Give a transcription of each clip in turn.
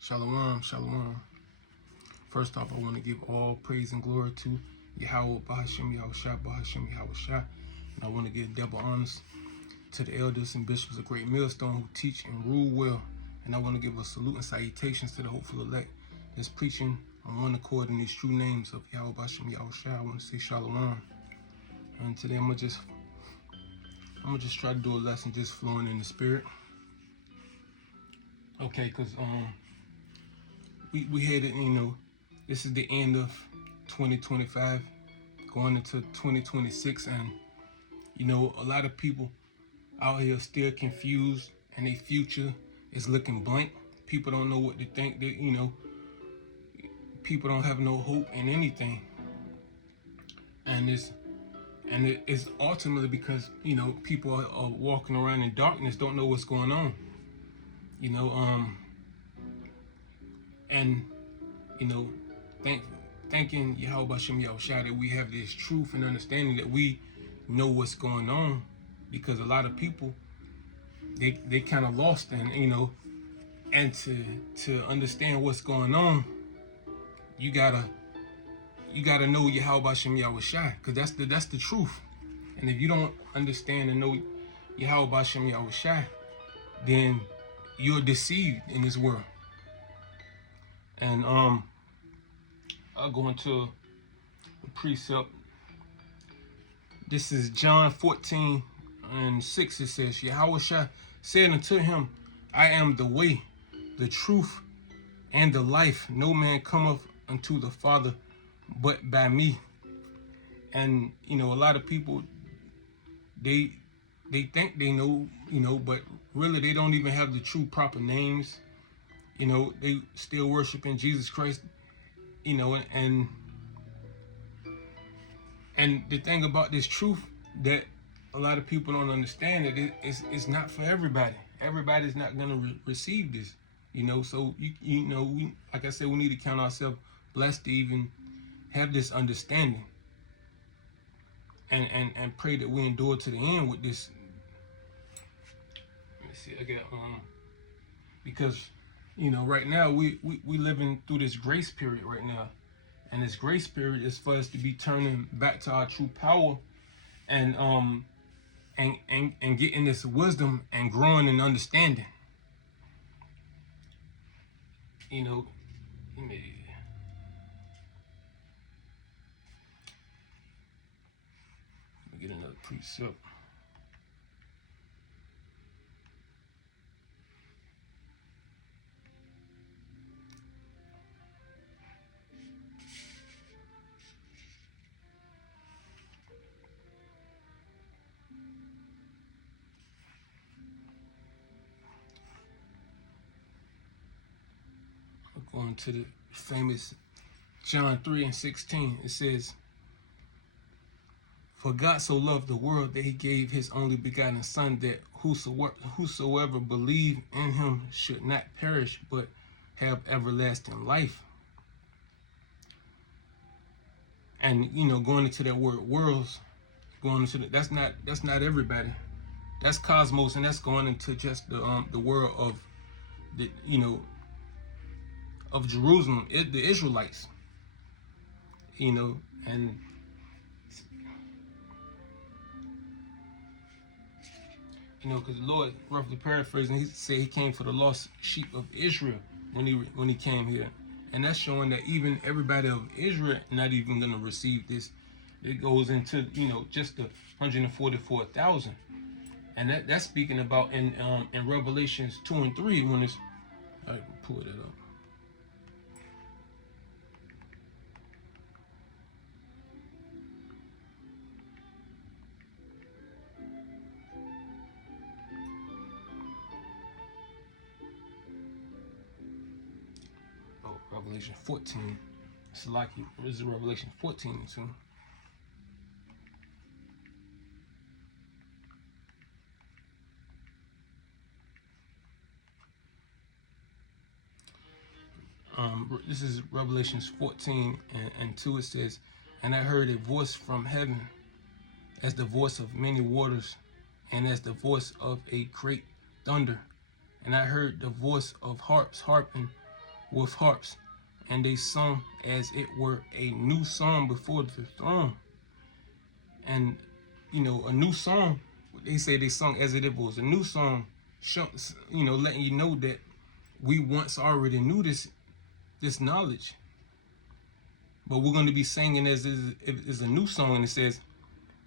Shalom, shalom. First off, I want to give all praise and glory to Yahweh Bahashem Yahushua Bahashem Yahushua. And I want to give double honors to the elders and bishops of Great Millstone who teach and rule well. And I want to give a salute and salutations to the hopeful elect that's preaching on one accord in these true names of Yahweh Bahashem Yahushua. I want to say shalom. And today I'm gonna just try to do a lesson just flowing in the spirit. Okay, because we headed, this is the end of 2025, going into 2026, and a lot of people out here still confused, and their future is looking blank. People don't know what to think. People don't have no hope in anything, and it's ultimately because people are walking around in darkness, don't know what's going on. Thanking Yahweh Bashem Yahushua that we have this truth and understanding that we know what's going on, because a lot of people they kind of lost, and to understand what's going on, you gotta know Yahweh Bashem Yahushua, because that's the truth. And if you don't understand and know Yahweh Bashem Yahushua, then you're deceived in this world. And I'll go into the precept. This is John 14:6. It says, Yahushua said unto him, I am the way, the truth, and the life. No man cometh unto the Father but by me. And a lot of people, they think they know, but really they don't even have the true proper names. They still worshiping Jesus Christ, and the thing about this truth that a lot of people don't understand, that it's not for everybody. Everybody's not gonna receive this, So we, like I said, we need to count ourselves blessed to even have this understanding, and pray that we endure to the end with this. Let me see. I got because right now we living through this grace period right now, and this grace period is for us to be turning back to our true power, and getting this wisdom and growing in understanding. Let me get another precept. Going to the famous John 3:16, it says, for God so loved the world that he gave his only begotten Son, that whosoever believe in him should not perish but have everlasting life. And going into that word worlds, that's not everybody. That's cosmos, and that's going into just the world of the of Jerusalem, the Israelites, and because the Lord, roughly paraphrasing, he said he came for the lost sheep of Israel when he came here, and that's showing that even everybody of Israel not even going to receive this. It goes into just the 144,000, and that's speaking about in Revelations 2 and 3 when it's. I can pull that up. Revelation 14. It's like this is Revelation 14 too. This is Revelations 14 and 2. It says, and I heard a voice from heaven as the voice of many waters, and as the voice of a great thunder. And I heard the voice of harps harping with harps, and they sung as it were a new song before the throne. And a new song, they say they sung as it was a new song, letting you know that we once already knew this knowledge, but we're going to be singing as is a new song. And it says,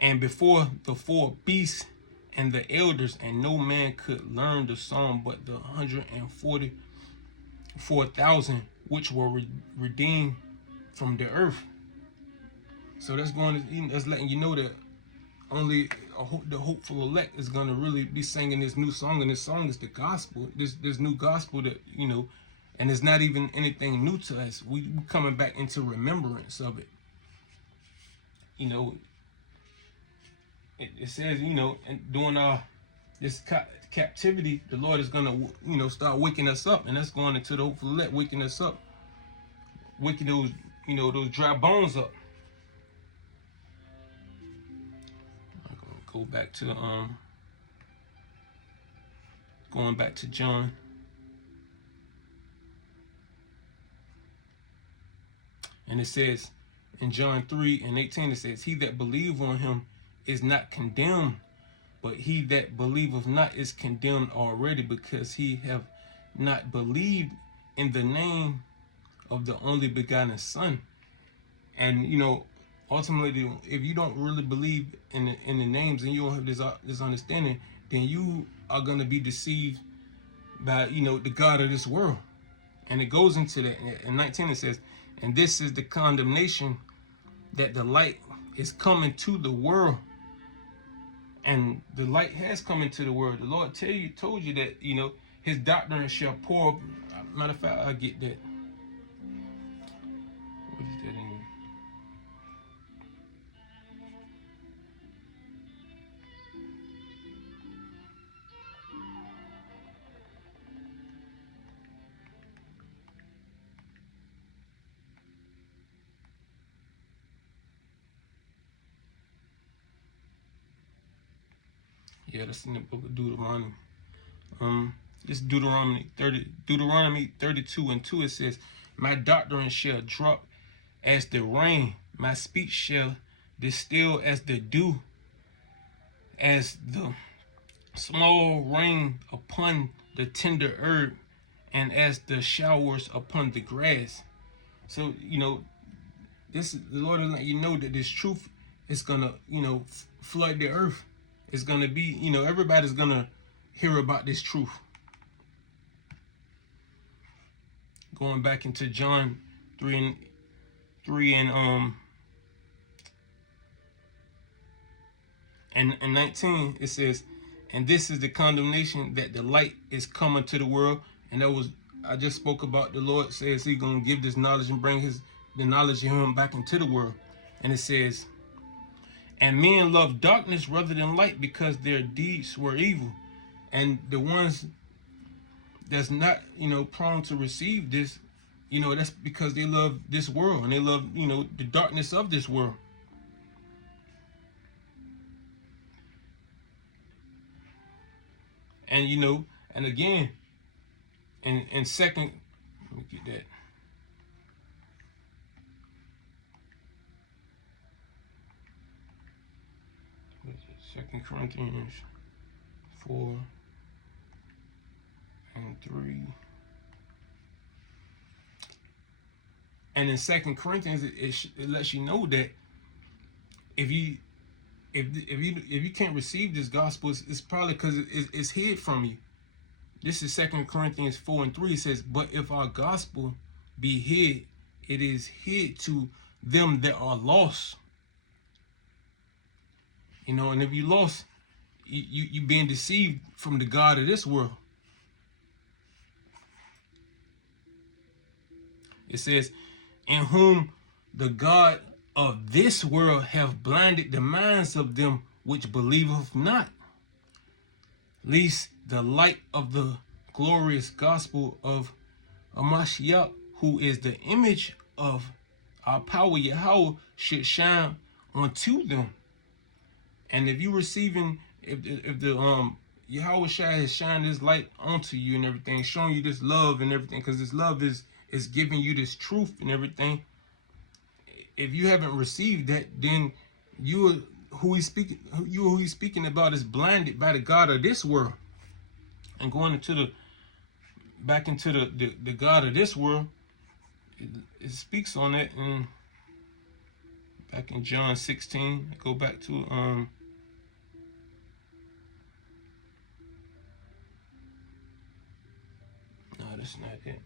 and before the four beasts and the elders, and no man could learn the song but the 144,000 which were redeemed from the earth. So that's letting you know that only the hopeful elect is going to really be singing this new song. And this song is the gospel, this new gospel that, and it's not even anything new to us. We coming back into remembrance of it. It says, and during this captivity, the Lord is going to, start waking us up. And that's going into the hopeful elect, waking us up, waking those, those dry bones up. I'm going to go back to, going back to John. And it says in John 3:18, it says, he that believe on him is not condemned, but he that believeth not is condemned already, because he have not believed in the name of the only begotten Son. And ultimately, if you don't really believe in the names, and you don't have this understanding, then you are going to be deceived by the God of this world. And it goes into that. In 19 it says, and this is the condemnation, that the light is coming to the world. And the light has come into the world. The Lord told you that, his doctrine shall pour. Matter of fact, I'll get that. What is that in? Yeah, that's in the book of Deuteronomy. It's Deuteronomy 32:2. It says, my doctrine shall drop as the rain, my speech shall distill as the dew, as the small rain upon the tender herb, and as the showers upon the grass. So the Lord is letting you know that this truth is gonna flood the earth. It's gonna be everybody's gonna hear about this truth. Going back into John 3 and 19, it says, and this is the condemnation, that the light is coming to the world. And I just spoke about the Lord says he's gonna give this knowledge and bring the knowledge of him back into the world. And it says, and men love darkness rather than light, because their deeds were evil. And the ones that's not prone to receive this, that's because they love this world, and they love the darkness of this world. And and again, in second, let me get that. What is it? 2 Corinthians 4:3. And in 2 Corinthians, it lets you know that if you can't receive this gospel, it's probably because it's hid from you. This is 2 Corinthians 4:3. It says, but if our gospel be hid, it is hid to them that are lost. And if you lost, you being deceived from the God of this world. It says, in whom the God of this world have blinded the minds of them which believeth not, lest the light of the glorious gospel of Amashiach, who is the image of our power Yahweh, should shine unto them. And if you receiving, if the Yahweh Shai has shined his light onto you and everything, showing you this love and everything, because this love is giving you this truth and everything. If you haven't received that, then who he's speaking about is blinded by the God of this world, and going into back into the God of this world. It speaks on that, and back in John 16, go back to no, that's not it.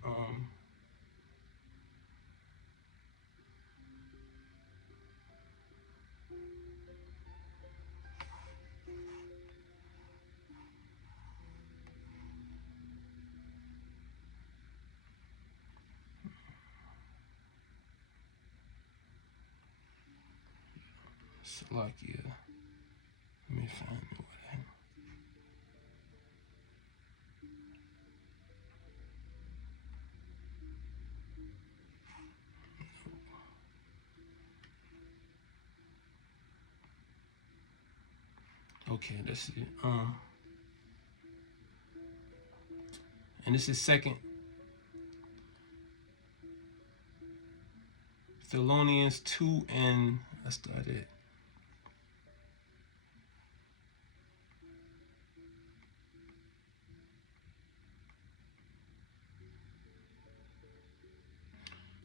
Salakia. Let me find it. Okay, that's it. And this is 2 Thessalonians 2, and I started.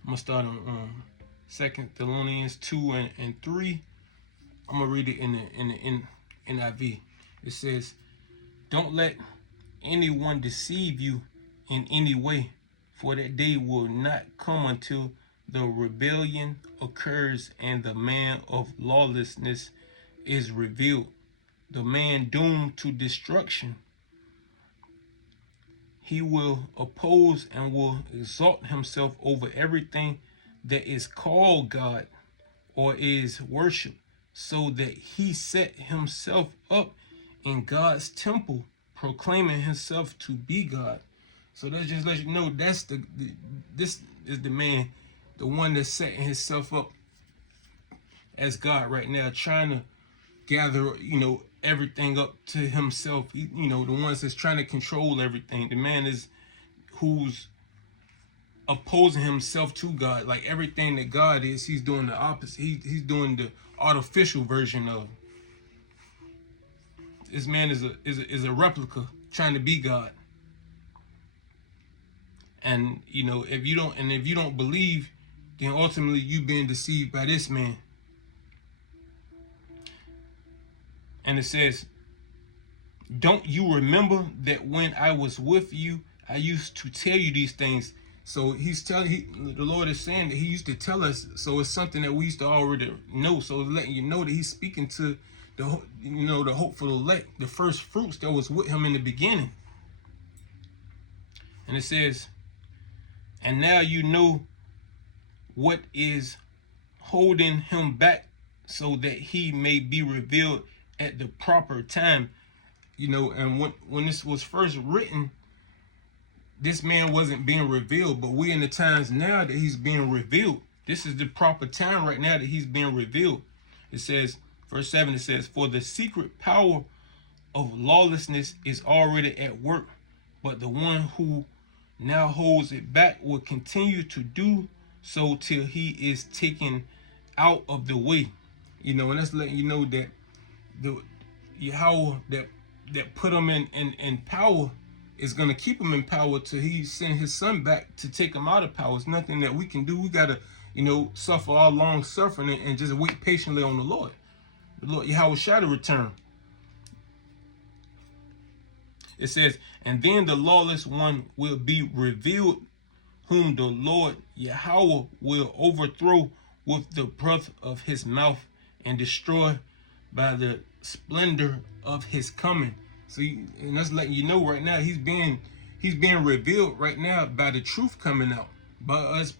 I'm gonna start on 2 Thessalonians 2 and 3. I'm gonna read it in the NIV. It says, "Don't let anyone deceive you in any way, for that day will not come until the rebellion occurs and the man of lawlessness is revealed, the man doomed to destruction. He will oppose and will exalt himself over everything that is called God or is worship, so that he set himself up in God's temple, proclaiming himself to be God." So that just lets you know that's this is the man, the one that's setting himself up as God right now, trying to gather, everything up to himself. The ones that's trying to control everything. The man is who's opposing himself to God. Like everything that God is, he's doing the opposite. He's doing the artificial version of. This man is a replica trying to be God. And if you don't believe, then ultimately you being deceived by this man. And it says, "Don't you remember that when I was with you, I used to tell you these things?" So the Lord is saying that he used to tell us. So it's something that we used to already know. So it's letting you know that he's speaking to the hopeful elect, the first fruits that was with him in the beginning. And it says, "And now you know what is holding him back, so that he may be revealed at the proper time." And when this was first written, this man wasn't being revealed, but we in the times now that he's being revealed. This is the proper time right now that he's being revealed. It says, verse 7, it says, "For the secret power of lawlessness is already at work, but the one who now holds it back will continue to do so till he is taken out of the way." And that's letting you know that the Yahweh that put him in power is going to keep him in power till he send his son back to take him out of power. It's nothing that we can do. We got to, suffer our long suffering and just wait patiently on the Lord. The Lord Yahweh shall return. It says, "And then the lawless one will be revealed, whom the Lord Yahweh will overthrow with the breath of his mouth and destroy by the splendor of his coming." See, and that's letting you know right now he's being revealed right now by the truth coming out, by us.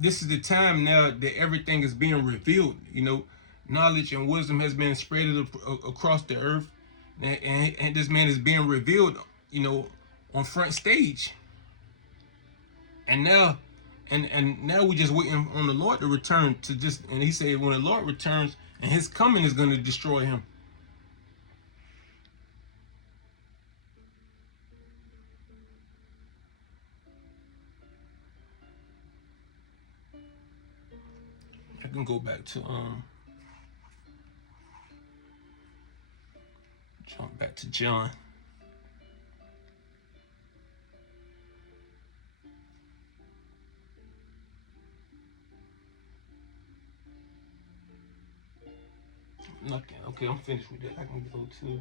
This is the time now that everything is being revealed. Knowledge and wisdom has been spread across the earth, and this man is being revealed, on front stage. And now And now we just waiting on the Lord to return to just, and he said when the Lord returns and his coming is going to destroy him. I can go back to jump back to John. Okay, I'm finished with that. I can go to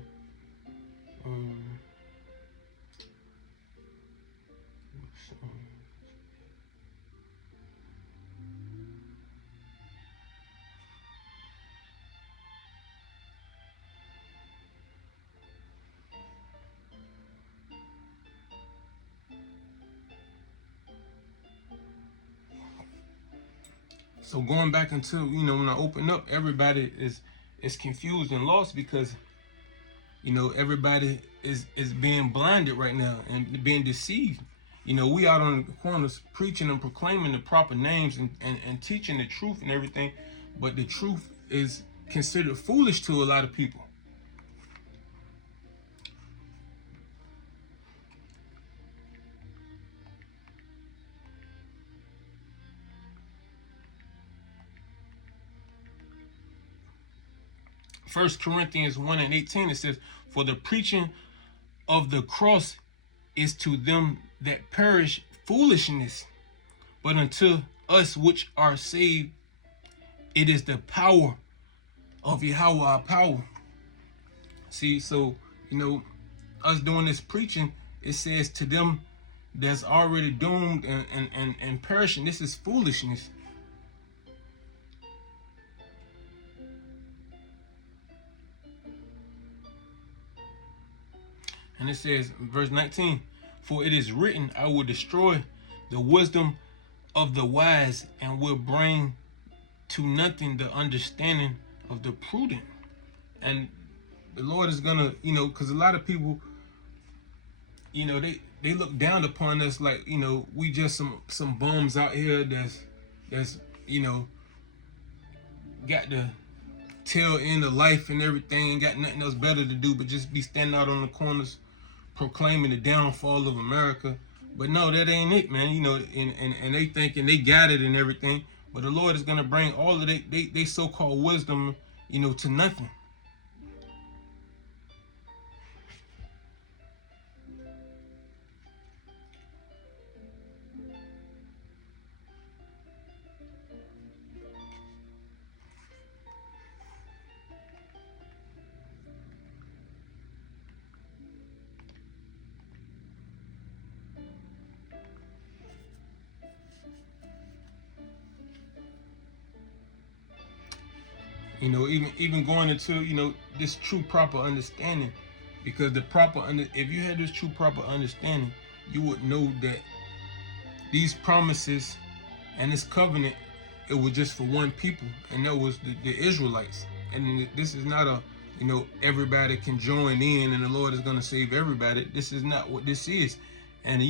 so going back into, when I open up, everybody is confused and lost because, everybody is being blinded right now and being deceived. We out on the corners preaching and proclaiming the proper names and teaching the truth and everything, but the truth is considered foolish to a lot of people. First Corinthians 1:18, it says, "For the preaching of the cross is to them that perish foolishness, but unto us which are saved, it is the power of Yahweh our power." See, so, us doing this preaching, it says to them that's already doomed and perishing, this is foolishness. And it says, verse 19, "For it is written, I will destroy the wisdom of the wise and will bring to nothing the understanding of the prudent." And the Lord is gonna, because a lot of people, they look down upon us like, we just some bums out here that's got the tail end of life and everything, and got nothing else better to do but just be standing out on the corners proclaiming the downfall of America. But no, that ain't it, man. And they thinking they got it and everything. But the Lord is gonna bring all of they so-called wisdom, to nothing. Even going into, this true proper understanding, because if you had this true proper understanding, you would know that these promises and this covenant, it was just for one people, and that was the Israelites. And this is not a, everybody can join in and the Lord is going to save everybody. This is not what this is. And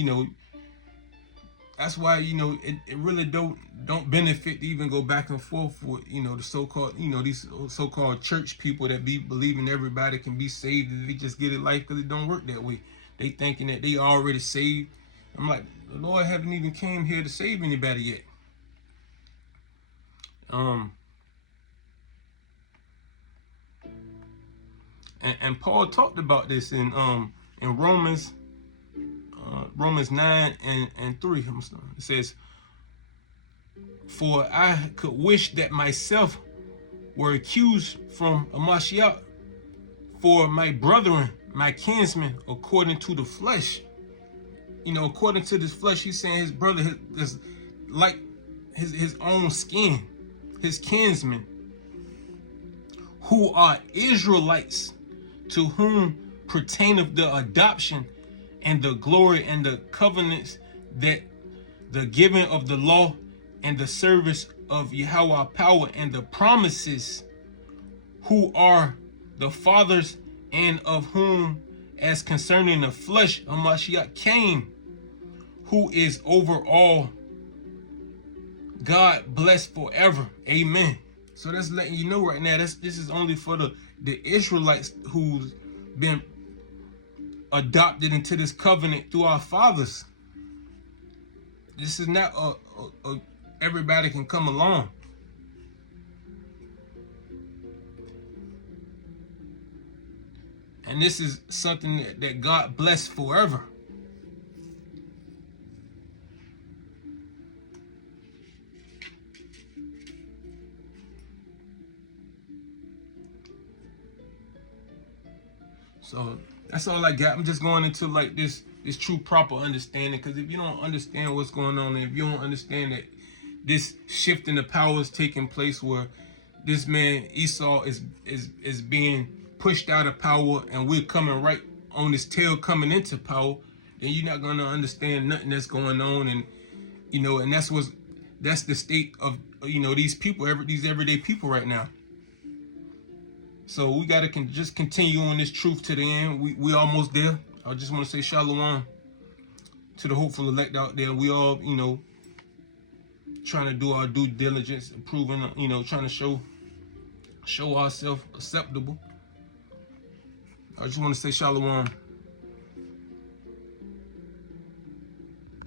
that's why it really don't benefit to even go back and forth with the so-called these so-called church people that be believing everybody can be saved if they just get it life, because it don't work that way. They thinking that they already saved. I'm like, the Lord haven't even came here to save anybody yet. And Paul talked about this in Romans 9:3. It says, "For I could wish that myself were accused from Amashiach for my brethren, my kinsmen, according to the flesh." According to this flesh, he's saying his brother is like his own skin, his kinsmen, who are Israelites, to whom pertaineth the adoption and the glory and the covenants, that the giving of the law and the service of Yahweh power and the promises, who are the fathers, and of whom, as concerning the flesh, Mashiach came, who is over all, God bless forever. Amen. So that's letting you know right now. This is only for the Israelites who's been adopted into this covenant through our fathers. This is not everybody can come along. And this is something that God bless forever. So that's all I got. I'm just going into like this true proper understanding, because if you don't understand what's going on, and if you don't understand that this shift in the power is taking place, where this man Esau is being pushed out of power, and we're coming right on his tail coming into power, then you're not gonna understand nothing that's going on. And and that's the state of these people, these everyday people right now. So we gotta just continue on this truth to the end. We almost there. I just want to say shalom to the hopeful elect out there. We all trying to do our due diligence, improving, trying to show ourselves acceptable. I just want to say shalom.